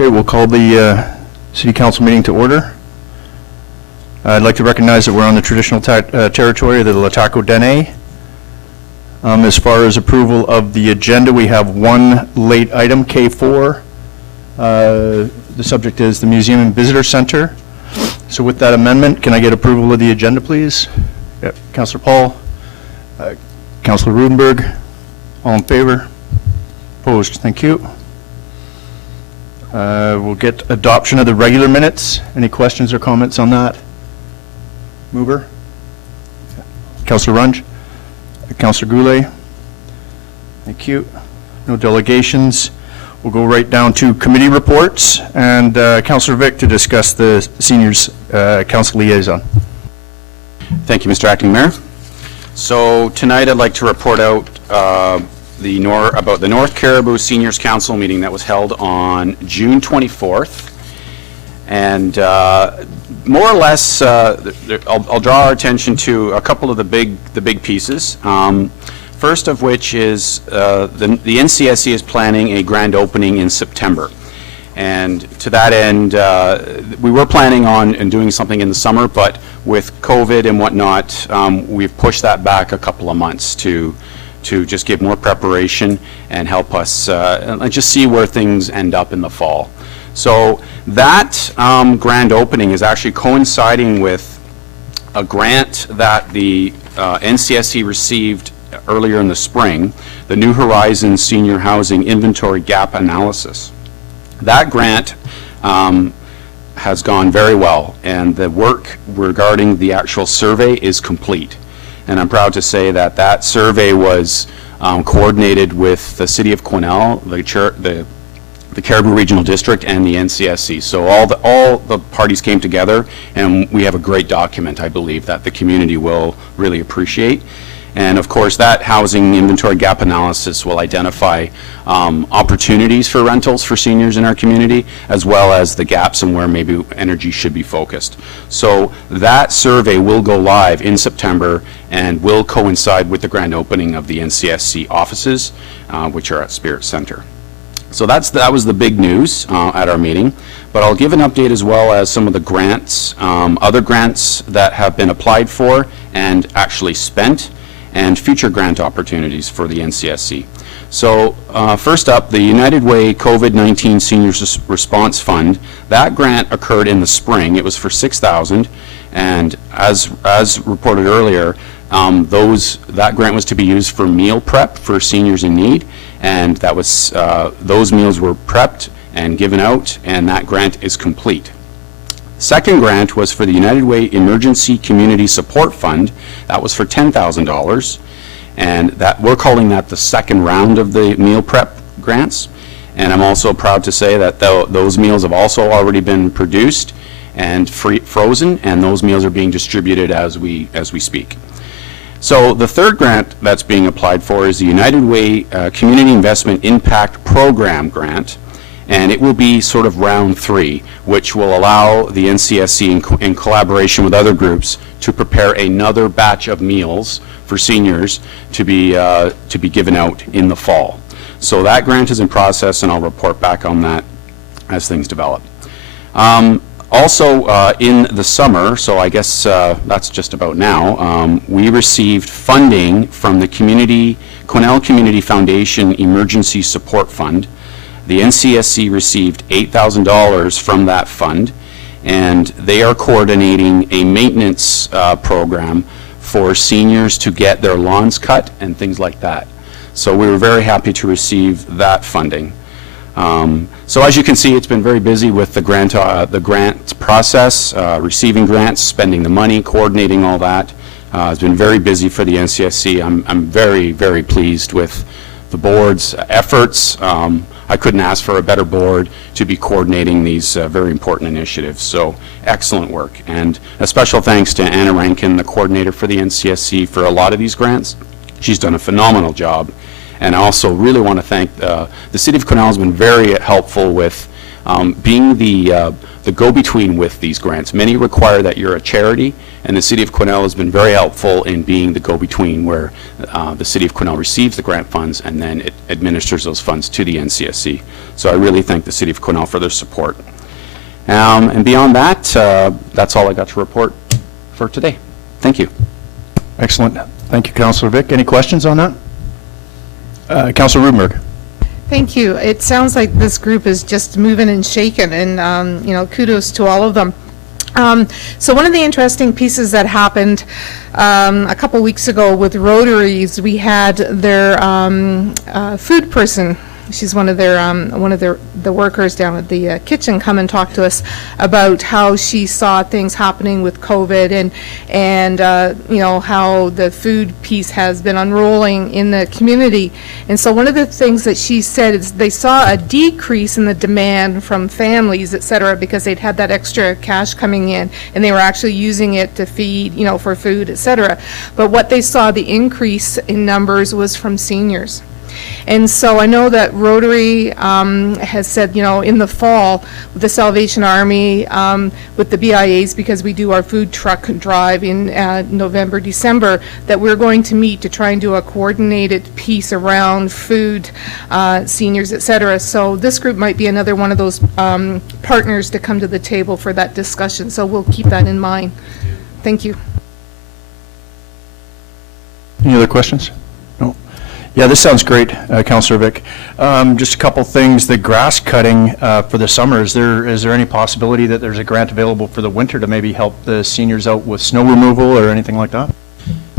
Okay, we'll call the City Council meeting to order. I'd like to recognize that we're on the traditional territory of the LHTAKO DENE. As far as approval of the agenda, we have one late item, K4. The subject is the Museum and Visitor Center. So with that amendment, can I get approval of the agenda, please? Yep. Councillor Paul, Councillor Rudenberg, all in favor? Opposed? Thank you. We'll get adoption of the regular minutes. Any questions or comments on that? Mover? Councillor Runge? Councillor Goulet? Thank you. No delegations. We'll go right down to committee reports, and Councillor Vic to discuss the Seniors Council Liaison. Thank you, Mr. Acting Mayor. So tonight I'd like to report out about the North Cariboo Seniors Council meeting that was held on June 24th. And more or less, I'll draw our attention to a couple of the big pieces. First of which is the NCSC is planning a grand opening in September. And to that end, we were planning on doing something in the summer, but with COVID and whatnot, we've pushed that back a couple of months to just give more preparation and help us just see where things end up in the fall. So that grand opening is actually coinciding with a grant that the NCSC received earlier in the spring, the New Horizons Senior Housing Inventory Gap Analysis. That grant has gone very well, and the work regarding the actual survey is complete. And I'm proud to say that that survey was coordinated with the City of Quesnel, the Cariboo Regional District, and the NCSC. So all the parties came together, and we have a great document, I believe, that the community will really appreciate. And of course, that housing inventory gap analysis will identify opportunities for rentals for seniors in our community, as well as the gaps and where maybe energy should be focused. So that survey will go live in September and will coincide with the grand opening of the NCSC offices, which are at Spirit Center. So that was the big news at our meeting. But I'll give an update as well as some of the grants, other grants that have been applied for and actually spent, and future grant opportunities for the NCSC. So first up, the United Way COVID-19 Seniors Response Fund. That grant occurred in the spring. It was for $6,000, and as reported earlier, that grant was to be used for meal prep for seniors in need, and that was those meals were prepped and given out, and that grant is complete. Second grant was for the United Way Emergency Community Support Fund. That was for $10,000, and that we're calling that the second round of the meal prep grants. And I'm also proud to say that those meals have also already been produced and frozen, and those meals are being distributed as we speak. So the third grant that's being applied for is the United Way Community Investment Impact Program grant. And it will be sort of round 3, which will allow the NCSC in collaboration with other groups to prepare another batch of meals for seniors to be given out in the fall. So that grant is in process, and I'll report back on that as things develop. Also in the summer, so I guess that's just about now, we received funding from the Quesnel Community Foundation Emergency Support Fund. The NCSC received $8,000 from that fund, and they are coordinating a maintenance program for seniors to get their lawns cut and things like that. So we were very happy to receive that funding. So as you can see, it's been very busy with the grant process, receiving grants, spending the money, coordinating all that. It's been very busy for the NCSC. I'm very, very pleased with the board's efforts. I couldn't ask for a better board to be coordinating these very important initiatives. So excellent work. And a special thanks to Anna Rankin, the coordinator for the NCSC, for a lot of these grants. She's done a phenomenal job. And I also really want to thank the City of Quesnel has been very helpful with being the go-between with these grants. Many require that you're a charity, and the City of Quesnel has been very helpful in being the go-between where the City of Quesnel receives the grant funds and then it administers those funds to the NCSC. So I really thank the City of Quesnel for their support. And beyond that, that's all I got to report for today. Thank you. Excellent. Thank you, Councillor Vic. Any questions on that? Councillor Rubenberg. Thank you. It sounds like this group is just moving and shaking, and, you know, kudos to all of them. So one of the interesting pieces that happened a couple weeks ago with Rotaries, we had their food person. She's one of the workers down at the kitchen come and talk to us about how she saw things happening with COVID and you know, how the food piece has been unrolling in the community. And so one of the things that she said is they saw a decrease in the demand from families, et cetera, because they'd had that extra cash coming in and they were actually using it to feed, you know, for food, et cetera. But what they saw, the increase in numbers was from seniors. And so I know that Rotary has said, you know, in the fall, with the Salvation Army, with the BIAs, because we do our food truck drive in November, December, that we're going to meet to try and do a coordinated piece around food, seniors, et cetera. So this group might be another one of those partners to come to the table for that discussion. So we'll keep that in mind. Thank you. Any other questions? No. Yeah, this sounds great, Councillor Vic. Just a couple things. The grass cutting for the summer, is there any possibility that there's a grant available for the winter to maybe help the seniors out with snow removal or anything like that?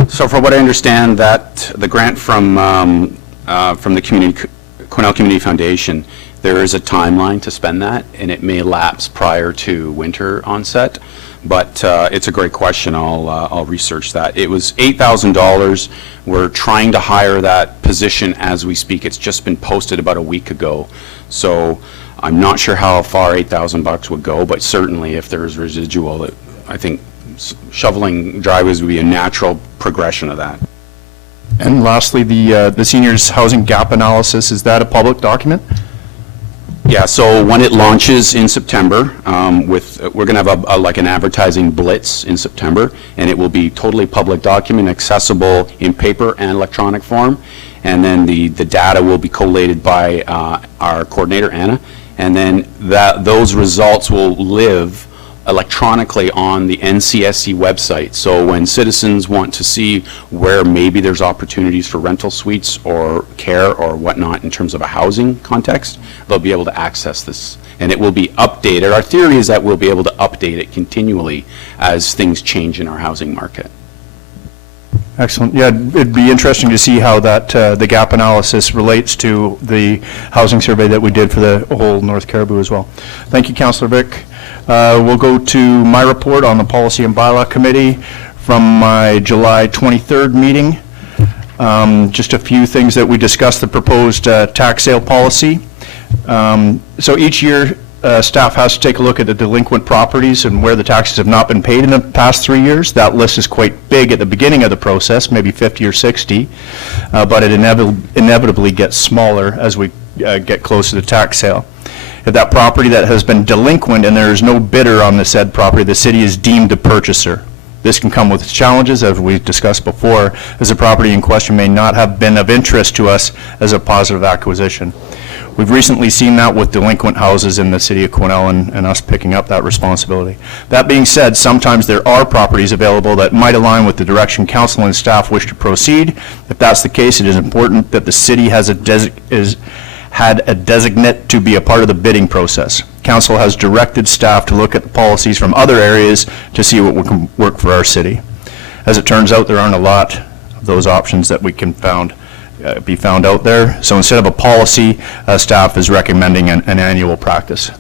So for what I understand, that the grant from the Quesnel Community Foundation, there is a timeline to spend that, and it may lapse prior to winter onset. But it's a great question. I'll research that. It was $8,000. We're trying to hire that position as we speak. It's just been posted about a week ago. So I'm not sure how far $8,000 would go, but certainly if there's residual, I think shoveling driveways would be a natural progression of that. And lastly, the seniors housing gap analysis, is that a public document? Yeah, so when it launches in September, we're going to have like an advertising blitz in September, and it will be totally public document, accessible in paper and electronic form, and then the data will be collated by our coordinator, Anna, and then those results will live electronically on the NCSC website. So when citizens want to see where maybe there's opportunities for rental suites or care or whatnot in terms of a housing context, they'll be able to access this. And it will be updated. Our theory is that we'll be able to update it continually as things change in our housing market. Excellent. Yeah, it'd be interesting to see how that the gap analysis relates to the housing survey that we did for the whole North Cariboo as well. Thank you, Councillor Vic. We'll go to my report on the Policy and Bylaw Committee from my July 23rd meeting. Just a few things that we discussed: the proposed tax sale policy. So each year, staff has to take a look at the delinquent properties and where the taxes have not been paid in the past 3 years. That list is quite big at the beginning of the process, maybe 50 or 60, but it inevitably gets smaller as we get close to the tax sale. If that property that has been delinquent and there is no bidder on the said property, the city is deemed a purchaser. This can come with challenges, as we've discussed before, as the property in question may not have been of interest to us as a positive acquisition. We've recently seen that with delinquent houses in the city of Quesnel and us picking up that responsibility. That being said, sometimes there are properties available that might align with the direction council and staff wish to proceed. If that's the case, it is important that the city has had a designate to be a part of the bidding process. Council has directed staff to look at the policies from other areas to see what can work for our city. As it turns out, there aren't a lot of those options that we can be found out there. So instead of a policy, staff is recommending an annual practice.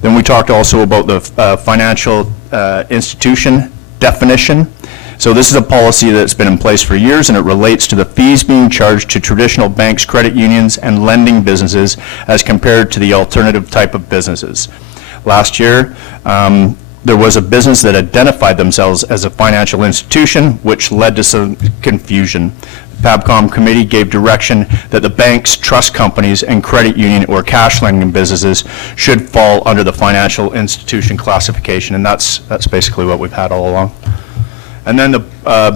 Then we talked also about the financial institution definition. So this is a policy that's been in place for years, and it relates to the fees being charged to traditional banks, credit unions, and lending businesses as compared to the alternative type of businesses. Last year, there was a business that identified themselves as a financial institution, which led to some confusion. The FABCOM committee gave direction that the banks, trust companies, and credit union or cash lending businesses should fall under the financial institution classification, and that's basically what we've had all along. And then the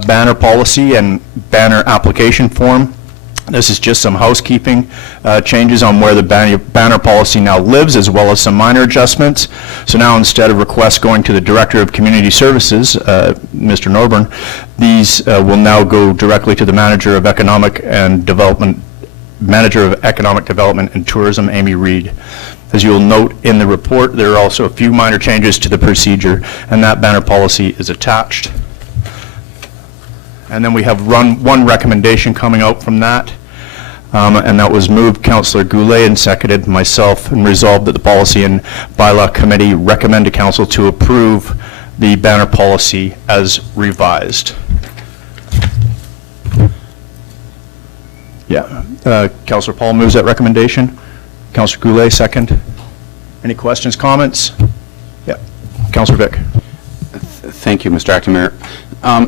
banner policy and banner application form. This is just some housekeeping changes on where the banner policy now lives, as well as some minor adjustments. So now, instead of requests going to the Director of Community Services, Mr. Norburn, these will now go directly to the Manager of Economic Development and Tourism, Amy Reed. As you will note in the report, there are also a few minor changes to the procedure, and that banner policy is attached. And then we have one recommendation coming out from that, and that was moved Councillor Goulet and seconded myself, and resolved that the Policy and Bylaw Committee recommend to Council to approve the banner policy as revised. Yeah, Councillor Paul moves that recommendation. Councillor Goulet, second. Any questions, comments? Yeah, Councillor Vic. Thank you, Mr. Acting Mayor.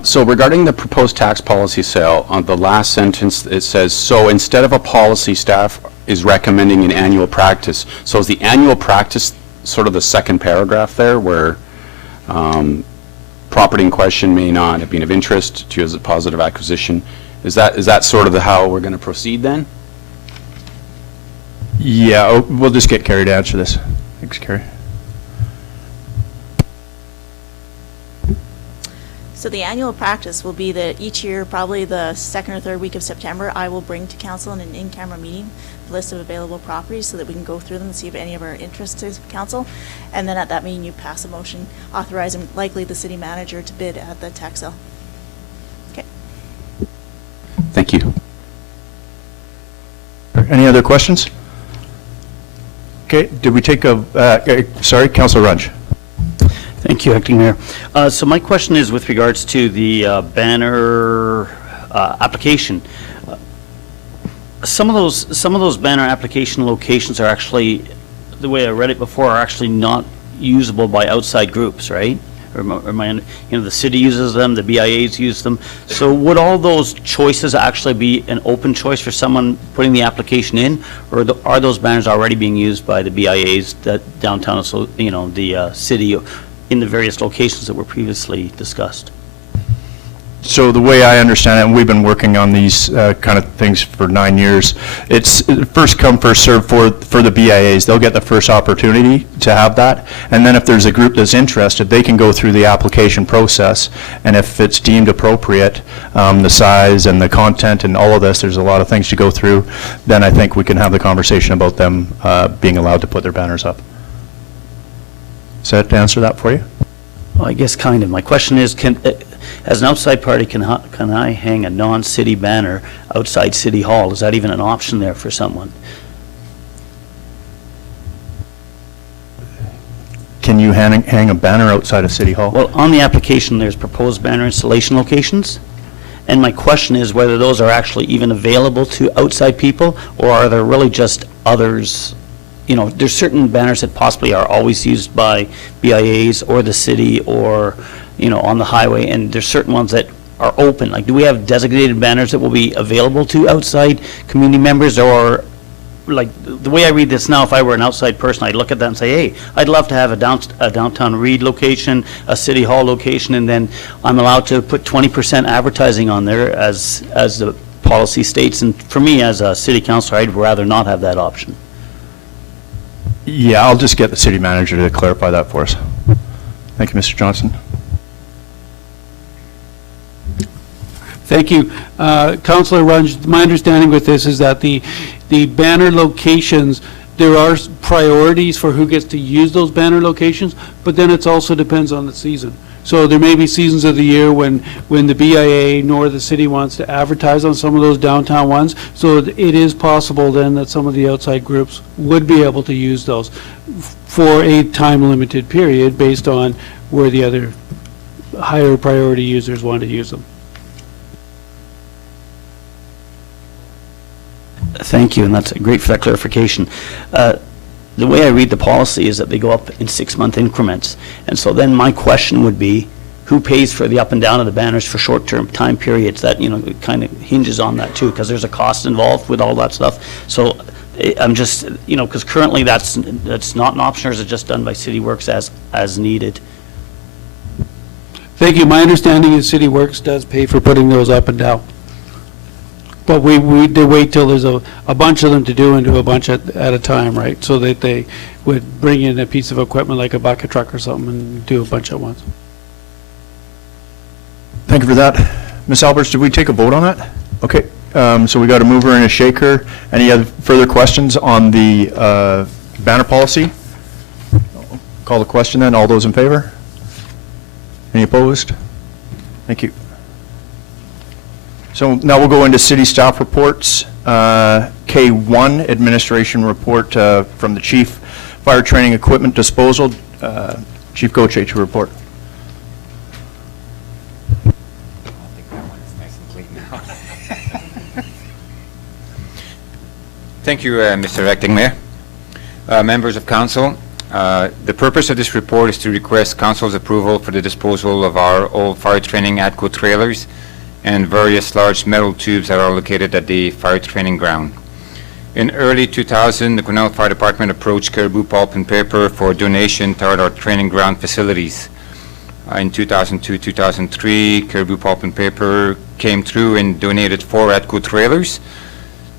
So regarding the proposed tax policy sale, on the last sentence, it says, so instead of a policy, staff is recommending an annual practice. So is the annual practice sort of the second paragraph there, where property in question may not have been of interest to you as a positive acquisition? Is that sort of how we're going to proceed then? Yeah, we'll just get Carrie to answer this. Thanks, Carrie. So the annual practice will be that each year, probably the second or third week of September, I will bring to council in an in-camera meeting the list of available properties so that we can go through them and see if any of our interest to council. And then at that meeting, you pass a motion authorizing likely the city manager to bid at the tax sale. Okay. Thank you. Any other questions? Okay, did we take sorry, Councillor Runge. Thank you, Acting Mayor. So my question is with regards to the banner application. Some of those banner application locations are actually, the way I read it before, are actually not usable by outside groups, right? The city uses them, the BIAs use them. So would all those choices actually be an open choice for someone putting the application in, or are those banners already being used by the BIAs, that downtown, so the city, in the various locations that were previously discussed? So the way I understand it, and we've been working on these kind of things for 9 years, it's first come, first served for the BIAs. They'll get the first opportunity to have that. And then if there's a group that's interested, they can go through the application process. And if it's deemed appropriate, the size and the content and all of this, there's a lot of things to go through, then I think we can have the conversation about them being allowed to put their banners up. Does that answer that for you? Well, I guess kind of. My question is, as an outside party, can I hang a non-city banner outside City Hall? Is that even an option there for someone? Can you hang a banner outside of City Hall? Well, on the application, there's proposed banner installation locations. And my question is whether those are actually even available to outside people, or are there really just others? There's certain banners that possibly are always used by BIAs or the city or, on the highway, and there's certain ones that are open. Like, do we have designated banners that will be available to outside community members? Or, like, the way I read this now, if I were an outside person, I'd look at that and say, hey, I'd love to have a downtown Reed location, a City Hall location, and then I'm allowed to put 20% advertising on there as the policy states. And for me, as a city councilor, I'd rather not have that option. Yeah, I'll just get the city manager to clarify that for us. Thank you, Mr. Johnson. Thank you. Councillor Runge, my understanding with this is that the banner locations, there are priorities for who gets to use those banner locations, but then it also depends on the season. So there may be seasons of the year when the BIA nor the city wants to advertise on some of those downtown ones. So it is possible then that some of the outside groups would be able to use those for a time-limited period based on where the other higher priority users want to use them. Thank you, and that's great for that clarification. The way I read the policy is that they go up in 6-month increments. And so then my question would be, who pays for the up and down of the banners for short-term time periods? That, it kind of hinges on that too, because there's a cost involved with all that stuff. So I'm just, because currently that's not an option, or is it just done by City Works as needed? Thank you. My understanding is City Works does pay for putting those up and down. But they wait till there's a bunch of them to do and do a bunch at a time, right? So that they would bring in a piece of equipment like a bucket truck or something and do a bunch at once. Thank you for that. Ms. Alberts, did we take a vote on that? Okay, so we got a mover and a shaker. Any other further questions on the banner policy? Call the question then. All those in favor? Any opposed? Thank you. So now we'll go into city staff reports. K1, administration report from the chief, fire training equipment disposal. Chief Goche to report. Thank you, Mr. Acting Mayor. Members of Council, the purpose of this report is to request Council's approval for the disposal of our old fire training ATCO trailers and various large metal tubes that are located at the fire training ground. In early 2000, the Quesnel Fire Department approached Cariboo Pulp and Paper for a donation toward our training ground facilities. In 2002-2003, Cariboo Pulp and Paper came through and donated 4 ATCO trailers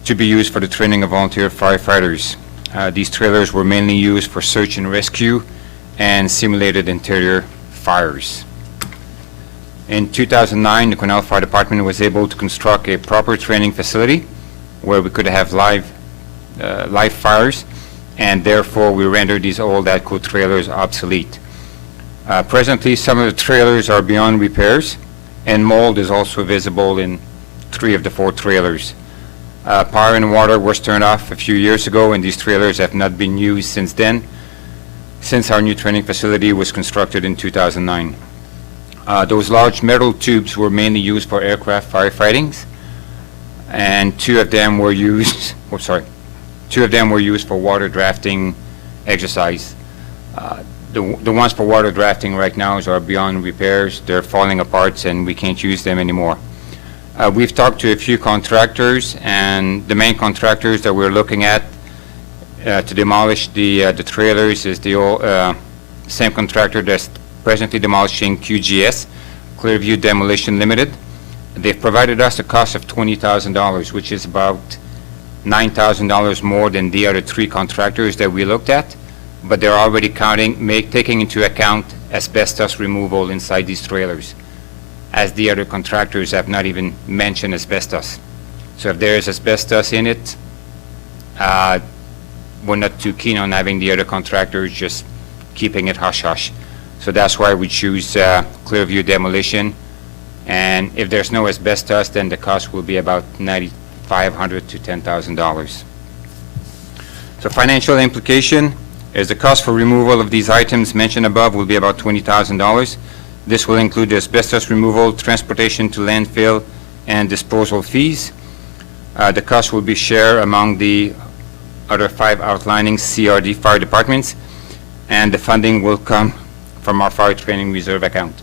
to be used for the training of volunteer firefighters. These trailers were mainly used for search and rescue and simulated interior fires. In 2009, the Quesnel Fire Department was able to construct a proper training facility where we could have live fires, and therefore we rendered these old ATCO trailers obsolete. Presently, some of the trailers are beyond repairs, and mold is also visible in 3 of the 4 trailers. Power and water was turned off a few years ago, and these trailers have not been used since then, since our new training facility was constructed in 2009. Those large metal tubes were mainly used for aircraft firefighting, and 2 of them were used, 2 of them were used for water drafting exercise. The ones for water drafting right now are beyond repairs. They're falling apart and we can't use them anymore. We've talked to a few contractors, and the main contractors that we're looking at to demolish the trailers is the old, same contractor that's presently demolishing QGS, Clearview Demolition Limited. They've provided us a cost of $20,000, which is about $9,000 more than the other 3 contractors that we looked at, but they're already taking into account asbestos removal inside these trailers, as the other contractors have not even mentioned asbestos. So if there is asbestos in it, we're not too keen on having the other contractors just keeping it hush-hush. So that's why we choose Clearview Demolition. And if there's no asbestos, then the cost will be about $9,500 to $10,000. So financial implication is the cost for removal of these items mentioned above will be about $20,000. This will include the asbestos removal, transportation to landfill, and disposal fees. The cost will be shared among the other 5 outlining CRD fire departments, and the funding will come from our fire training reserve account.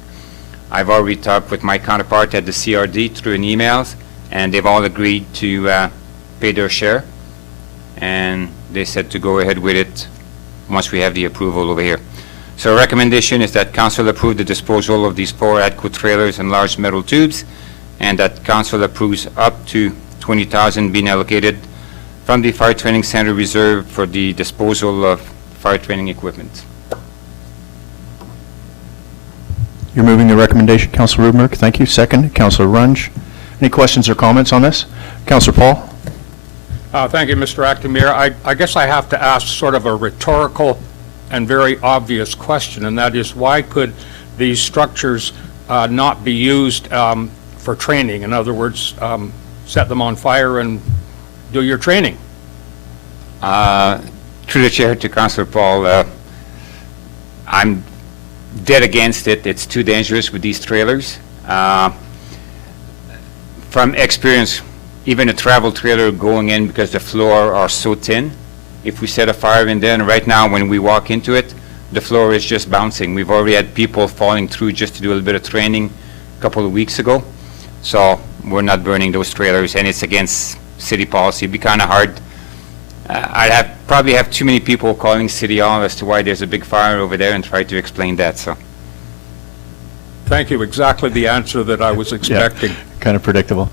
I've already talked with my counterpart at the CRD through an emails, and they've all agreed to pay their share, and they said to go ahead with it once we have the approval over here. So our recommendation is that Council approve the disposal of these 4 ATCO trailers and large metal tubes, and that Council approves up to $20,000 being allocated from the Fire Training Center Reserve for the disposal of fire training equipment. You're moving the recommendation, Councillor Rubenberg. Thank you. Second, Councillor Runge. Any questions or comments on this? Councillor Paul? Thank you, Mr. Acting Mayor. I guess I have to ask sort of a rhetorical and very obvious question, and that is, why could these structures not be used for training? In other words, set them on fire and do your training? Through the chair to Councillor Paul, I'm dead against it. It's too dangerous with these trailers. From experience, even a travel trailer going in, because the floor are so thin, if we set a fire in there, and right now when we walk into it, the floor is just bouncing. We've already had people falling through just to do a little bit of training a couple of weeks ago. So we're not burning those trailers, and it's against city policy. It'd be kind of hard. Probably have too many people calling City Hall as to why there's a big fire over there and try to explain that, so. Thank you. Exactly the answer that I was expecting. Kind of predictable.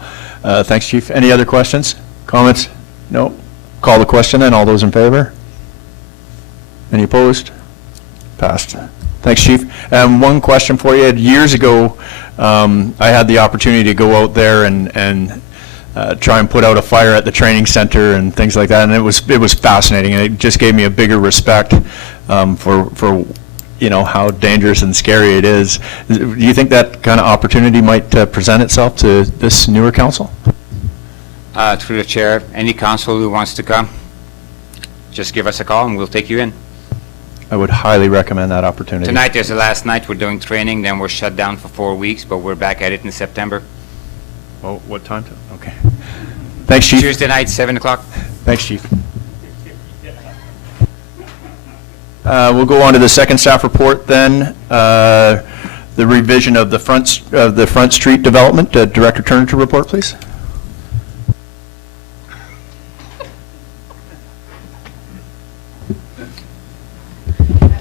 Thanks, Chief. Any other questions, comments? No? Call the question then. All those in favor? Any opposed? Passed. Thanks, Chief. One question for you. Years ago, I had the opportunity to go out there and try and put out a fire at the training center and things like that, and it was fascinating, and it just gave me a bigger respect for you know, how dangerous and scary it is. Do you think that kind of opportunity might present itself to this newer council? Through the chair, any council who wants to come, just give us a call and we'll take you in. I would highly recommend that opportunity. Tonight is the last night we're doing training, then we're shut down for 4 weeks, but we're back at it in September. Oh, what time? Okay. Thanks, Chief. Tuesday night, 7 o'clock. Thanks, Chief. We'll go on to the second staff report then. The revision of the Front Street development. Director Turner to report, please.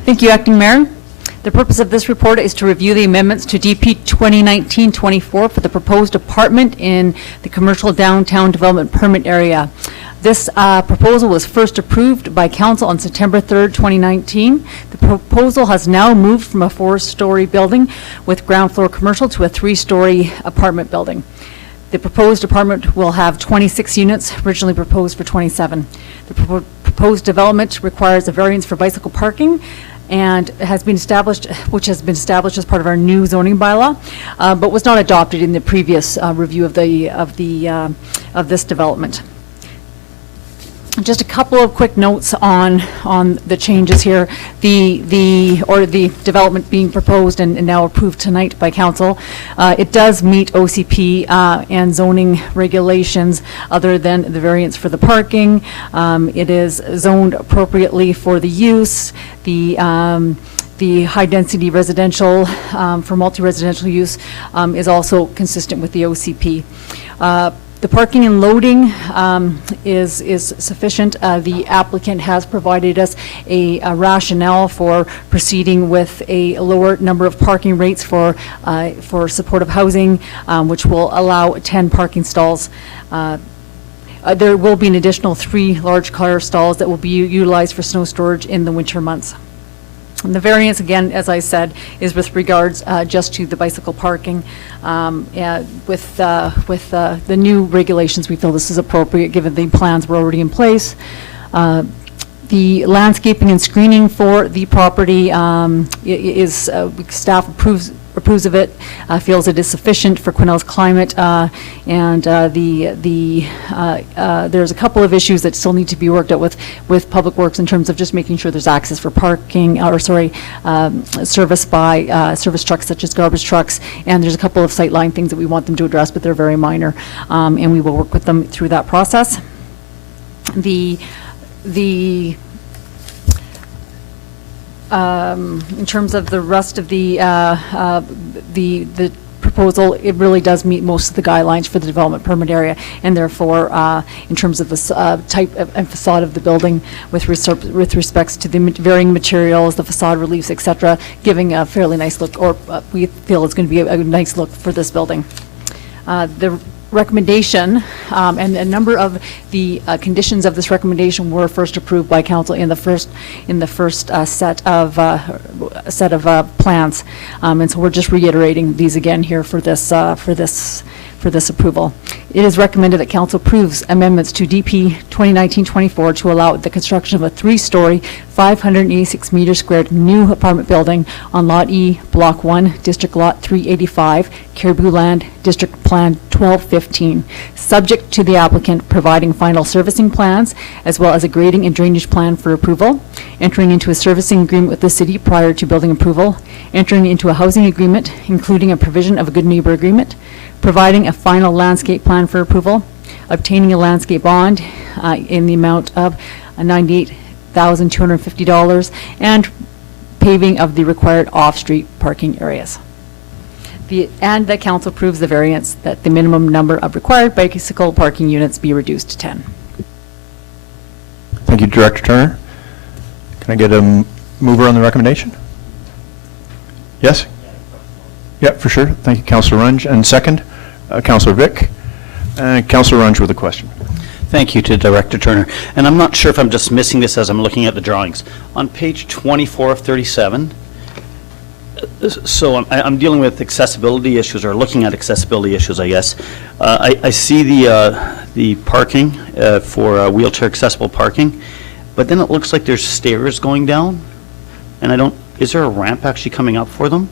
Thank you, Acting Mayor. The purpose of this report is to review the amendments to DP 2019-24 for the proposed apartment in the commercial downtown development permit area. This proposal was first approved by council on September 3rd, 2019. The proposal has now moved from a 4-story building with ground floor commercial to a 3-story apartment building. The proposed apartment will have 26 units, originally proposed for 27. The proposed development requires a variance for bicycle parking and has been established, which has been established as part of our new zoning bylaw, but was not adopted in the previous review of this development. Just a couple of quick notes on the changes here. The development being proposed and now approved tonight by council, it does meet OCP and zoning regulations other than the variance for the parking. It is zoned appropriately for the use. The high-density residential for multi-residential use is also consistent with the OCP. The parking and loading is sufficient. The applicant has provided us a rationale for proceeding with a lower number of parking rates for supportive housing, which will allow 10 parking stalls. There will be an additional 3 large car stalls that will be utilized for snow storage in the winter months. And the variance, again, as I said, is with regards just to the bicycle parking. With the new regulations, we feel this is appropriate, given the plans were already in place. The landscaping and screening for the property is, staff approves of it, feels it is sufficient for Quesnel's climate, and there's a couple of issues that still need to be worked out with Public Works in terms of just making sure there's access for parking, service by service trucks such as garbage trucks, and there's a couple of sightline things that we want them to address, but they're very minor, and we will work with them through that process. In terms of the rest of the proposal, it really does meet most of the guidelines for the development permit area, and therefore, in terms of the type and facade of the building with respects to the varying materials, the facade reliefs, etc., giving a fairly nice look, or we feel it's going to be a nice look for this building. The recommendation, and a number of the conditions of this recommendation were first approved by council in the first set of plans, and so we're just reiterating these again here for this approval. It is recommended that council approves amendments to DP 2019-24 to allow the construction of a 3-story, 586 meter squared new apartment building on Lot E, Block 1, District Lot 385, Cariboo Land, District Plan 1215, subject to the applicant providing final servicing plans, as well as a grading and drainage plan for approval, entering into a servicing agreement with the city prior to building approval, entering into a housing agreement, including a provision of a good neighbor agreement, providing a final landscape plan for approval, obtaining a landscape bond in the amount of $98,250, and paving of the required off-street parking areas. And that council approves the variance that the minimum number of required bicycle parking units be reduced to 10. Thank you, Director Turner. Can I get a mover on the recommendation? Yes? Yeah, for sure. Thank you, Councillor Runge. And second, Councillor Vic. Councillor Runge with a question. Thank you to Director Turner. And I'm not sure if I'm just missing this as I'm looking at the drawings. On page 24 of 37, so I'm dealing with accessibility issues, or looking at accessibility issues, I guess. I see the parking for wheelchair accessible parking, but then it looks like there's stairs going down, and is there a ramp actually coming up for them?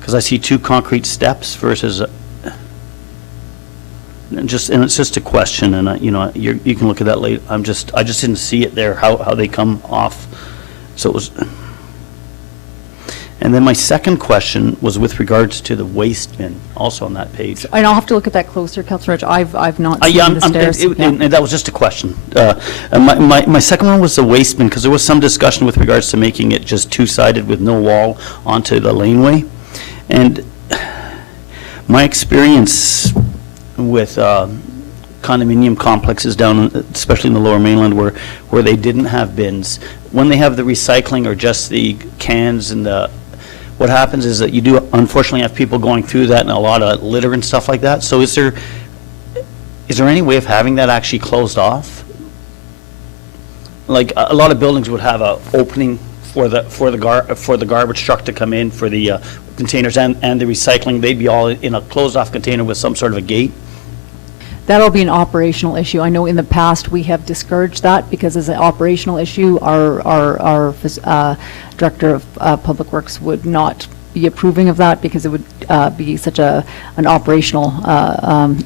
Because I see 2 concrete steps versus, and it's just a question, and you can look at that later. I just didn't see it there, how they come off. So it was. And then my second question was with regards to the waste bin, also on that page. And I'll have to look at that closer, Councillor Rich. I've not seen Yeah, the stairs. and that was just a question. My second one was the waste bin, because there was some discussion with regards to making it just two-sided with no wall onto the laneway. And my experience with condominium complexes down, especially in the Lower Mainland, where they didn't have bins, when they have the recycling or just the cans and what happens is that you do unfortunately have people going through that and a lot of litter and stuff like that. So is there any way of having that actually closed off? Like a lot of buildings would have a opening for the garbage truck to come in, for the containers and the recycling. They'd be all in a closed off container with some sort of a gate. That'll be an operational issue. I know in the past we have discouraged that because as an operational issue, our Director of Public Works would not be approving of that because it would be such an operational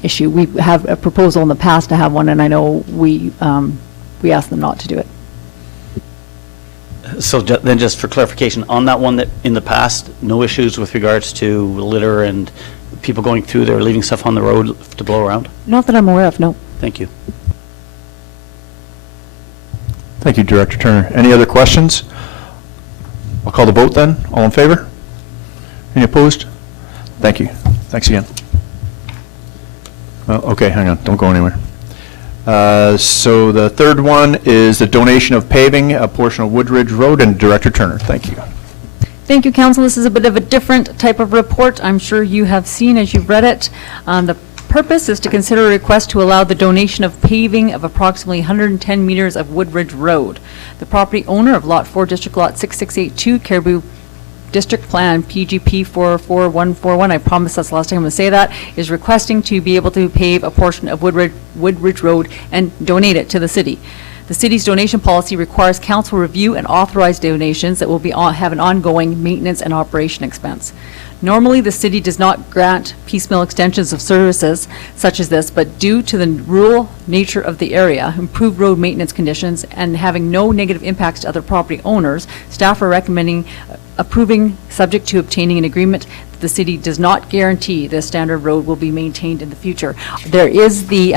issue. We have a proposal in the past to have one, and I know we asked them not to do it. So then just for clarification, on that one, that in the past, no issues with regards to litter and people going through there, leaving stuff on the road to blow around? Not that I'm aware of, no. Thank you. Thank you, Director Turner. Any other questions? I'll call the vote then. All in favor? Any opposed? Thank you. Thanks again. Well, okay, hang on. Don't go anywhere. So the third one is the donation of paving a portion of Woodridge Road, and Director Turner. Thank you. Thank you, Council. This is a bit of a different type of report. I'm sure you have seen as you've read it. The purpose is to consider a request to allow the donation of paving of approximately 110 meters of Woodridge Road. The property owner of Lot 4, District Lot 6682, Cariboo District Plan PGP 44141, I promise that's the last time I'm going to say that, is requesting to be able to pave a portion of Woodridge Road and donate it to the city. The city's donation policy requires council review and authorize donations that will have an ongoing maintenance and operation expense. Normally, the city does not grant piecemeal extensions of services such as this, but due to the rural nature of the area, improved road maintenance conditions, and having no negative impacts to other property owners, staff are recommending approving, subject to obtaining an agreement that the city does not guarantee the standard road will be maintained in the future. There is the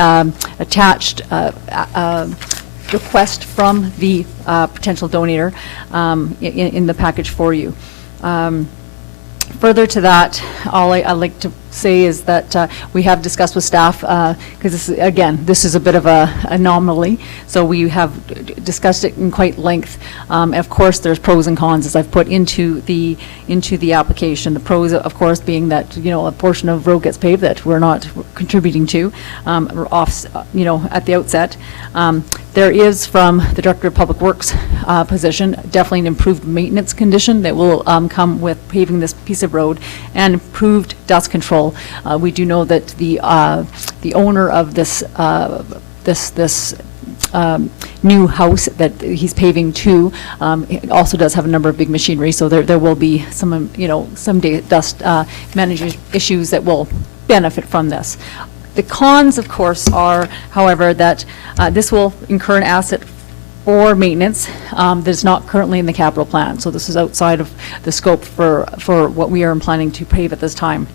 attached request from the potential donor in the package for you. Further to that, all I'd like to say is that we have discussed with staff, because this is a bit of an anomaly, so we have discussed it in quite length. Of course, there's pros and cons, as I've put into the application. The pros, of course, being that, a portion of road gets paved that we're not contributing to, off, at the outset. There is, from the Director of Public Works position, definitely an improved maintenance condition that will come with paving this piece of road, and improved dust control. We do know that the owner of this new house that he's paving to also does have a number of big machinery, so there will be some dust management issues that will benefit from this. The cons, of course, are, however, that this will incur an asset for maintenance that is not currently in the capital plan. So this is outside of the scope for what we are planning to pave at this time.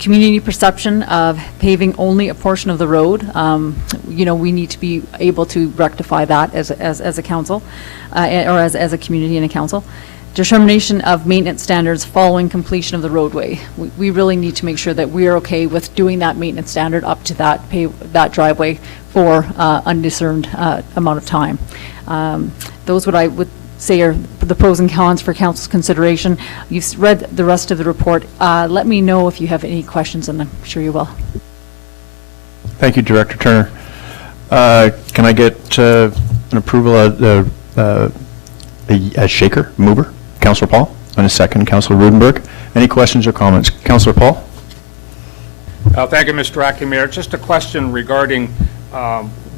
community perception of paving only a portion of the road. We need to be able to rectify that as a council, or as a community and a council. Determination of maintenance standards following completion of the roadway. We really need to make sure that we are okay with doing that maintenance standard up to that driveway for undiscerned amount of time. Those what I would say are the pros and cons for council's consideration. You've read the rest of the report. Let me know if you have any questions, and I'm sure you will. Thank you, Director Turner. Can I get an approval of a shaker, mover? Councillor Paul, and a second, Councillor Rudenberg. Any questions or comments? Councillor Paul? Thank you, Mr. Acting Mayor. Just a question regarding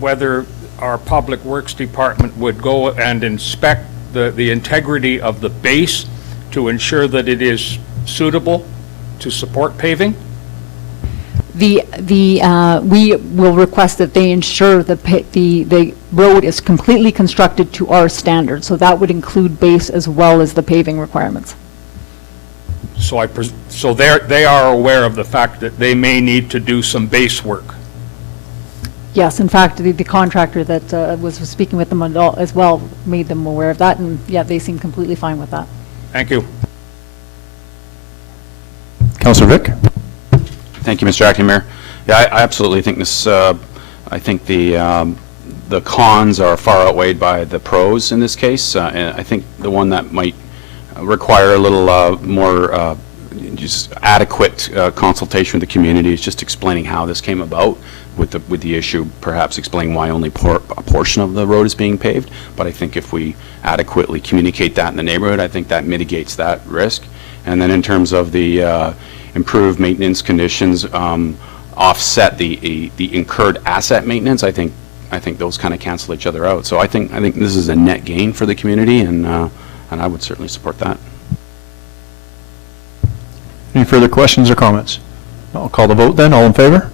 whether our Public Works Department would go and inspect the integrity of the base to ensure that it is suitable to support paving? We will request that they ensure the road is completely constructed to our standards, so that would include base as well as the paving requirements. So they are aware of the fact that they may need to do some base work. Yes, in fact, the contractor that was speaking with them as well made them aware of that, and yeah, they seem completely fine with that. Thank you. Councillor Vic? Thank you, Mr. Acting Mayor. Yeah, I absolutely think this, I think the cons are far outweighed by the pros in this case. And I think the one that might require a little more just adequate consultation with the community is just explaining how this came about with the issue, perhaps explaining why only a portion of the road is being paved. But I think if we adequately communicate that in the neighborhood, I think that mitigates that risk. And then in terms of the improved maintenance conditions offset the incurred asset maintenance, I think those kind of cancel each other out. So I think this is a net gain for the community, and I would certainly support that. Any further questions or comments? I'll call the vote then. All in favor?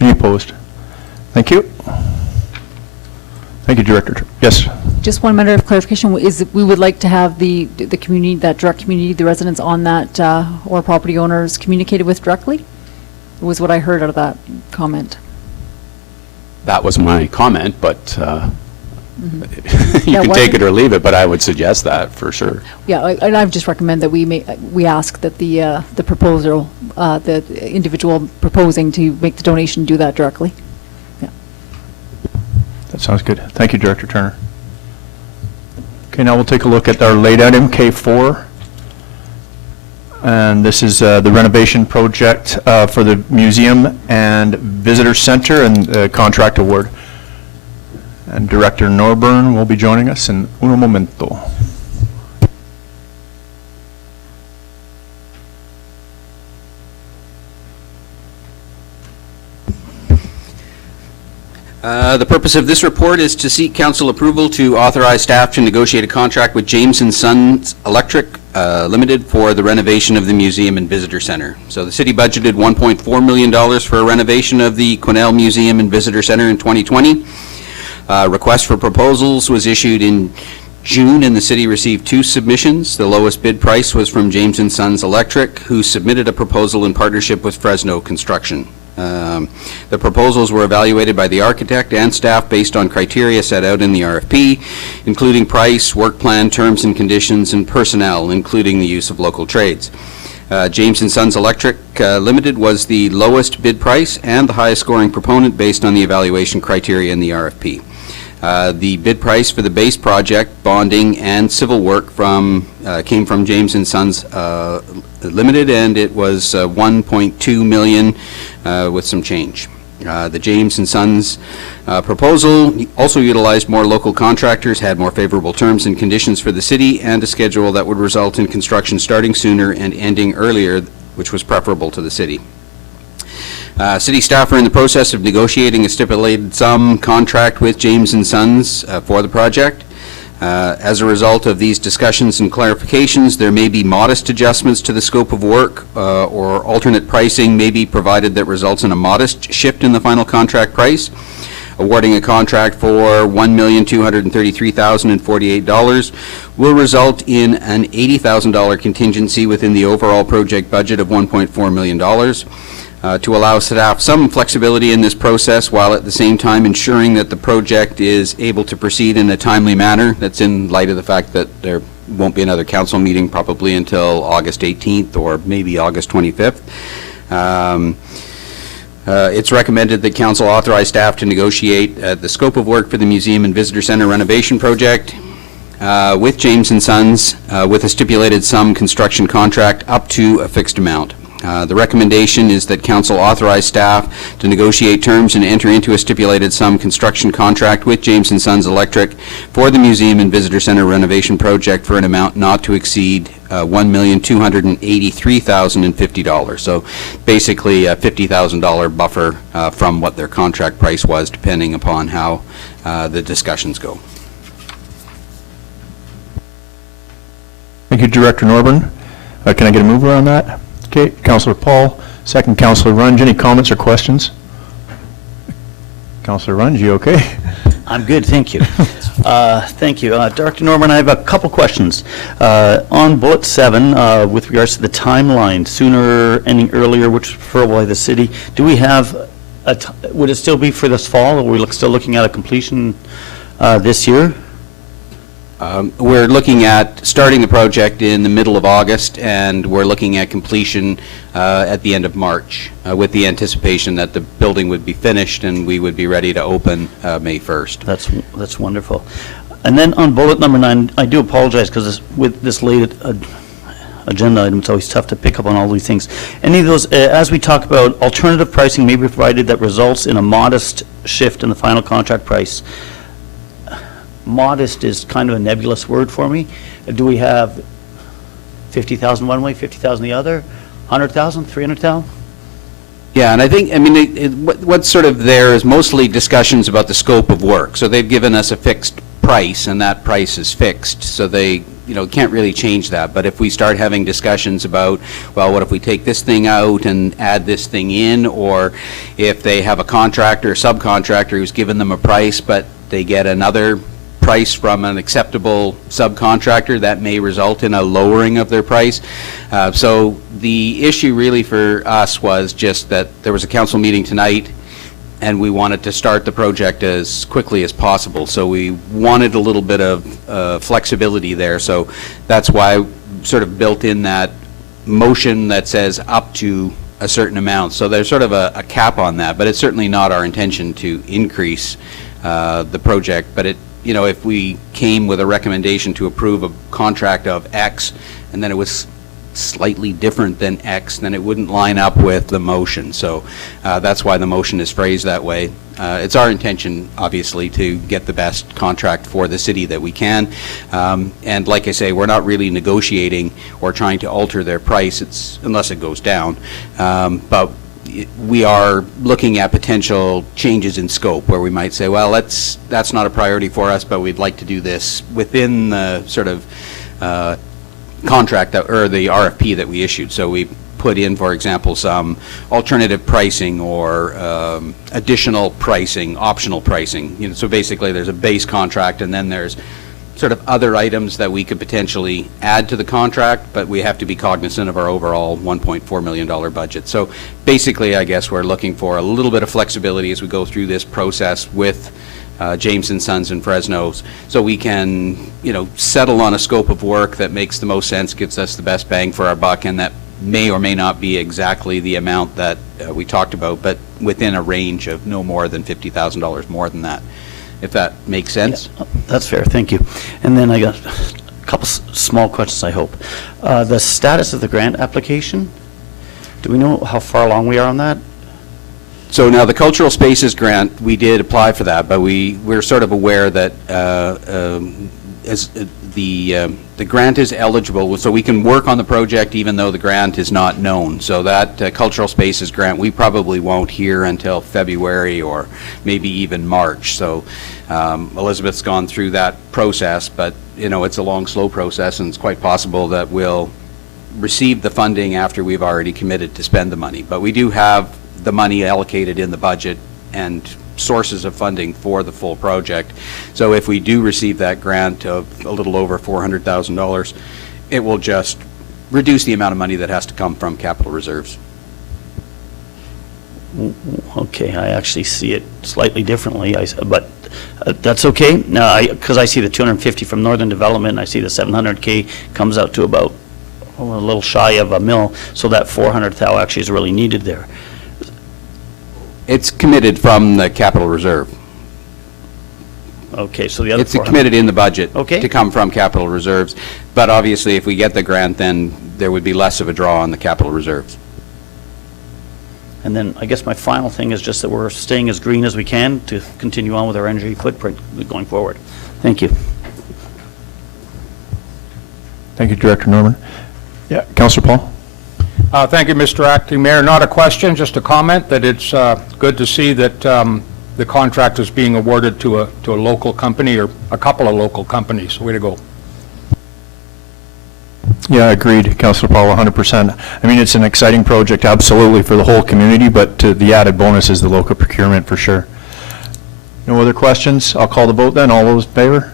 Any opposed? Thank you. Thank you, Director. Yes. Just one matter of clarification is we would like to have the community, that direct community, the residents on that or property owners communicated with directly, was what I heard out of that comment. That was my comment, but you Yeah, can why take did- it or leave it, but I would suggest that for sure. Yeah, and I would just recommend that we ask that the proposal, the individual proposing to make the donation do that directly. Yeah. That sounds good. Thank you, Director Turner. Okay, now we'll take a look at our late item, K4. And this is the renovation project for the museum and visitor center and contract award. And Director Norburn will be joining us in un momento. The purpose of this report is to seek council approval to authorize staff to negotiate a contract with James & Sons Electric Limited for the renovation of the museum and visitor center. So the city budgeted $1.4 million for a renovation of the Quesnel Museum and Visitor Center in 2020. Request for proposals was issued in June, and the city received 2 submissions. The lowest bid price was from James & Sons Electric, who submitted a proposal in partnership with Fresno Construction. The proposals were evaluated by the architect and staff based on criteria set out in the RFP, including price, work plan, terms and conditions, and personnel, including the use of local trades. James & Sons Electric Limited was the lowest bid price and the highest scoring proponent based on the evaluation criteria in the RFP. The bid price for the base project, bonding, and civil work came from James & Sons Limited, and it was $1.2 million with some change. The James & Sons proposal also utilized more local contractors, had more favorable terms and conditions for the city, and a schedule that would result in construction starting sooner and ending earlier, which was preferable to the city. City staff are in the process of negotiating a stipulated sum contract with James & Sons for the project. As a result of these discussions and clarifications, there may be modest adjustments to the scope of work, or alternate pricing may be provided that results in a modest shift in the final contract price. awarding a contract for $1,233,048 will result in an $80,000 contingency within the overall project budget of $1.4 million. To allow staff some flexibility in this process while at the same time ensuring that the project is able to proceed in a timely manner. That's in light of the fact that there won't be another council meeting probably until August 18th or maybe August 25th. It's recommended that council authorize staff to negotiate the scope of work for the Museum and Visitor Center renovation project with James & Sons with a stipulated sum construction contract up to a fixed amount. The recommendation is that council authorize staff to negotiate terms and enter into a stipulated sum construction contract with James & Sons Electric for the Museum and Visitor Center renovation project for an amount not to exceed $1,283,050. So basically a $50,000 buffer from what their contract price was, depending upon how the discussions go. Thank you, Director Norburn. Can I get a mover on that? Okay, Councillor Paul, second Councillor Runge. Any comments or questions? Councillor Runge, you okay? I'm good, thank you. Thank you. Director Norman, I have a couple questions. On bullet 7, with regards to the timeline, sooner, ending earlier, which is preferable by the city, do we have, would it still be for this fall, or are we still looking at a completion this year? We're looking at starting the project in the middle of August, and we're looking at completion at the end of March, with the anticipation that the building would be finished and we would be ready to open May 1st. That's wonderful. And then on bullet number 9, I do apologize because with this late agenda item, it's always tough to pick up on all these things. Any of those, as we talk about, alternative pricing may be provided that results in a modest shift in the final contract price. Modest is kind of a nebulous word for me. Do we have 50,000 one way, 50,000 the other, 100,000, 300,000? Yeah, and I think, I mean, what's sort of there is mostly discussions about the scope of work. So they've given us a fixed price, and that price is fixed, so they, can't really change that. But if we start having discussions about, well, what if we take this thing out and add this thing in, or if they have a contractor or subcontractor who's given them a price, but they get another price from an acceptable subcontractor, that may result in a lowering of their price. So the issue really for us was just that there was a council meeting tonight and we wanted to start the project as quickly as possible. So we wanted a little bit of flexibility there. So that's why I sort of built in that motion that says up to a certain amount. So there's sort of a cap on that, but it's certainly not our intention to increase the project. But it, if we came with a recommendation to approve a contract of X and then it was slightly different than X, then it wouldn't line up with the motion. So that's why the motion is phrased that way. It's our intention, obviously, to get the best contract for the city that we can. And like I say, we're not really negotiating or trying to alter their price, unless it goes down. But we are looking at potential changes in scope where we might say, well, that's not a priority for us, but we'd like to do this within the sort of contract or the RFP that we issued. So we put in, for example, some alternative pricing or additional pricing, optional pricing. So basically there's a base contract and then there's sort of other items that we could potentially add to the contract, but we have to be cognizant of our overall $1.4 million budget. So basically, I guess we're looking for a little bit of flexibility as we go through this process with James & Sons and Fresno's, so we can, settle on a scope of work that makes the most sense, gets us the best bang for our buck, and that may or may not be exactly the amount that we talked about, but within a range of no more than $50,000 more than that, if that makes sense. Yeah, that's fair, thank you. And then I got a couple small questions, I hope. The status of the grant application, do we know how far along we are on that? So now the Cultural Spaces grant, we did apply for that, but we're sort of aware that as the grant is eligible, so we can work on the project even though the grant is not known. So that Cultural Spaces grant, we probably won't hear until February or maybe even March. So Elizabeth's gone through that process, but it's a long, slow process, and it's quite possible that we'll receive the funding after we've already committed to spend the money. But we do have the money allocated in the budget, and sources of funding for the full project. So if we do receive that grant of a little over $400,000, it will just reduce the amount of money that has to come from capital reserves. Okay, I actually see it slightly differently, but that's okay. No, because I see the 250 from Northern Development, and I see the 700K comes out to about a little shy of $1 million, so that 400,000 actually is really needed there. It's committed from the capital reserve. Okay, so the other It's 400 committed in the budget Okay. to come from capital reserves, but obviously if we get the grant, then there would be less of a draw on the capital reserves. And then I guess my final thing is just that we're staying as green as we can to continue on with our energy footprint going forward. Thank you. Thank you, Director Norburn. Yeah, Councillor Paul? Thank you, Mr. Acting Mayor. Not a question, just a comment that it's good to see that the contract is being awarded to a local company or a couple of local companies. Way to go. Yeah, agreed, Councillor Paul, 100%. I mean, it's an exciting project, absolutely, for the whole community, but the added bonus is the local procurement, for sure. No other questions? I'll call the vote then. All those in favor?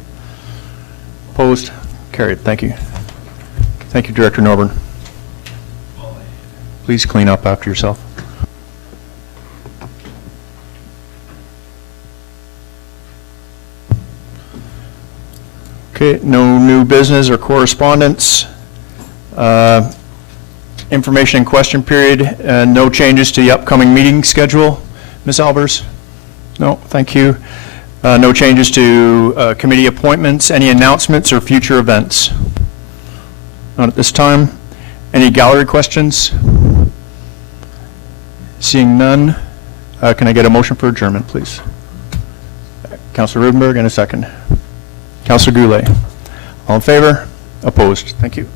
Opposed? Carried. Thank you. Thank you, Director Norburn. Please clean up after yourself. Okay, no new business or correspondence. Information and question period, no changes to the upcoming meeting schedule. Ms. Albers? No, thank you. No changes to committee appointments. Any announcements or future events? Not at this time. Any gallery questions? Seeing none, can I get a motion for adjournment, please? Councillor Rudenberg, and a second. Councillor Goulet. All in favor? Opposed? Thank you.